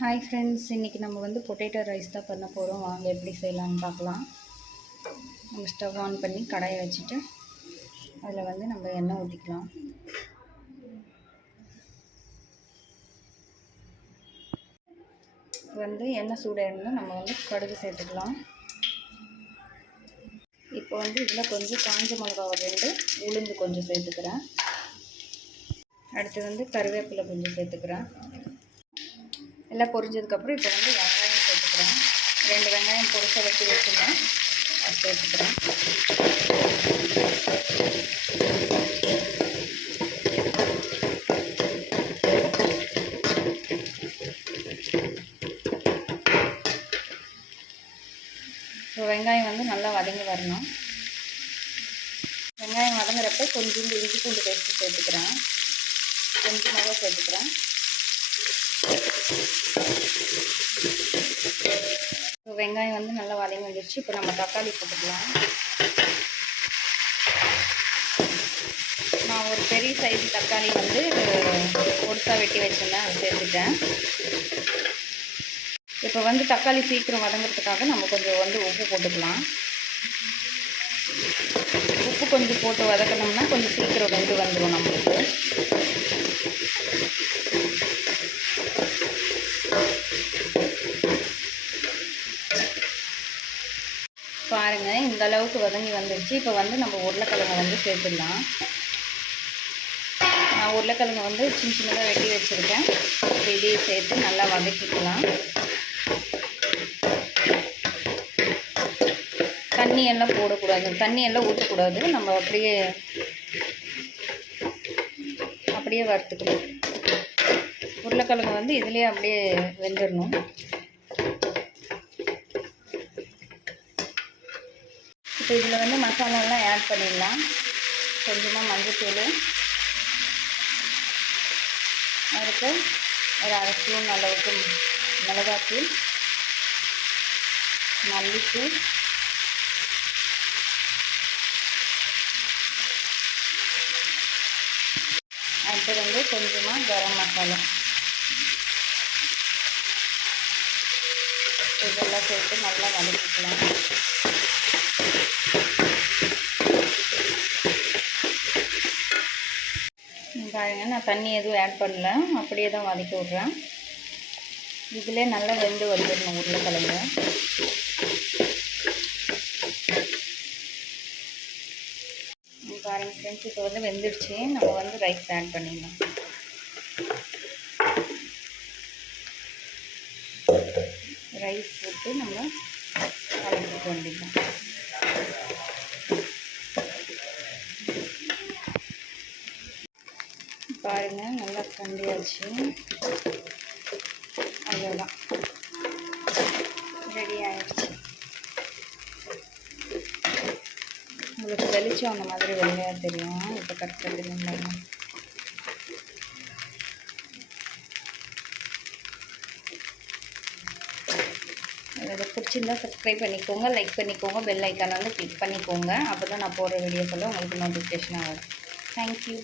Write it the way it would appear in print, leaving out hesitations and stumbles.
Hi friends, இன்றைக்கி நம்ம வந்து பொட்டேட்டோ ரைஸ் தான் பண்ண போகிறோம். வாங்க எப்படி செய்யலான்னு பார்க்கலாம். நம்ம ஸ்டவ் ஆன் பண்ணி கடாயை வச்சுட்டு அதில் வந்து நம்ம எண்ணெய் ஊற்றிக்கலாம். வந்து எண்ணெய் சூடாக நம்ம வந்து கடுகு சேர்த்துக்கலாம். இப்போ வந்து இதில் கொஞ்சம் காஞ்ச மிளகா ஒரு 2, உளுந்து கொஞ்சம் சேர்த்துக்கிறேன். அடுத்து வந்து கருவேப்பிலை கொஞ்சம் சேர்த்துக்கிறேன். எல்லாம் பொரிஞ்சதுக்கப்புறம் இப்போ வந்து வெங்காயம் சேர்த்துக்கிறேன். 2 வெங்காயம் பொரிச்சா வெட்டி வச்சுருந்தேன், அது சேர்த்துக்கிறேன். இப்போ வெங்காயம் வந்து நல்லா வதங்கி வரணும். வெங்காயம் வதங்குறப்ப கொஞ்சம் இஞ்சி பூண்டு பேஸ்ட்டு சேர்த்துக்கிறேன். கொஞ்சமாக சேர்த்துக்கிறேன். வெங்காயம் வந்து நல்லா வதங்கி வந்துடுச்சு. இப்போ நம்ம தக்காளி போட்டுக்கலாம். நான் ஒரு பெரிய சைஸ் தக்காளி வந்து பொடிசா வெட்டி வச்சுருந்தேன், அதை சேர்த்துட்டேன். இப்போ வந்து தக்காளி சீக்கிரம் வதங்கிறதுக்காக நம்ம கொஞ்சம் வந்து உப்பு போட்டுக்கலாம். உப்பு கொஞ்சம் போட்டு வதக்கணும்னா கொஞ்சம் சீக்கிரம் வெந்து வந்துடும் நம்மளுக்கு. பாருங்கள், இந்த அளவுக்கு வதங்கி வந்துடுச்சு. இப்போ வந்து நம்ம உருளைக்கிழங்கை வந்து சேர்த்துடலாம். நான் உருளைக்கிழங்கை வந்து சின்ன சின்னதாக வெட்டி வச்சுருக்கேன். இப்போ இதையும் சேர்த்து நல்லா வதக்கிக்கலாம். தண்ணியெல்லாம் போடக்கூடாது, தண்ணியெல்லாம் ஊற்றக்கூடாது. நம்ம அப்படியே வறுத்துக்கணும். உருளைக்கிழங்கு வந்து இதுலேயே அப்படியே வெந்துடணும். இப்போ இதில் வந்து மசாலாலாம் ஆட் பண்ணிடலாம். கொஞ்சமாக மஞ்சள்தூள், அதுக்கு ஒரு 1/2 ஸ்பூன் அளவுக்கு மிளகாத்தூள், மல்லித்தூள், அடுத்து வந்து கொஞ்சமாக கரம் மசாலா, இதெல்லாம் சேர்த்து நல்லா வதக்கிக்கலாம். பாருங்க, நான் தண்ணி எதுவும் ஆட் பண்ணல, அப்படியே தான் வதக்கி விட்றேன். இதிலே நல்லா வெந்து வந்துடணும் உருளைக்கிழங்கு. பாருங்க ஃப்ரெண்ட்ஸ், இப்போ வந்து வெந்துடுச்சு. நம்ம வந்து ரைஸ் ஆட் பண்ணிடலாம். ரைஸ் போட்டு நம்ம கலந்துக்க வேண்டியதான். பாருங்கள், நல்லா கண்டியாச்சு. அவ்வளோதான், ரெடி ஆகிடுச்சு. உங்களுக்கு வெளிச்சம் அந்த மாதிரி வெள்ளையாக தெரியும். இப்போ கட் பண்ணுங்க. இதை பிடிச்சிருந்தா சப்ஸ்கிரைப் பண்ணிக்கோங்க, லைக் பண்ணிக்கோங்க, பெல் ஐக்கானை வந்து கிளிக் பண்ணிக்கோங்க. அப்போ தான் நான் போடுற வீடியோஸ் எல்லாம் உங்களுக்கு நோட்டிஃபிகேஷன் ஆகும். தேங்க்யூ.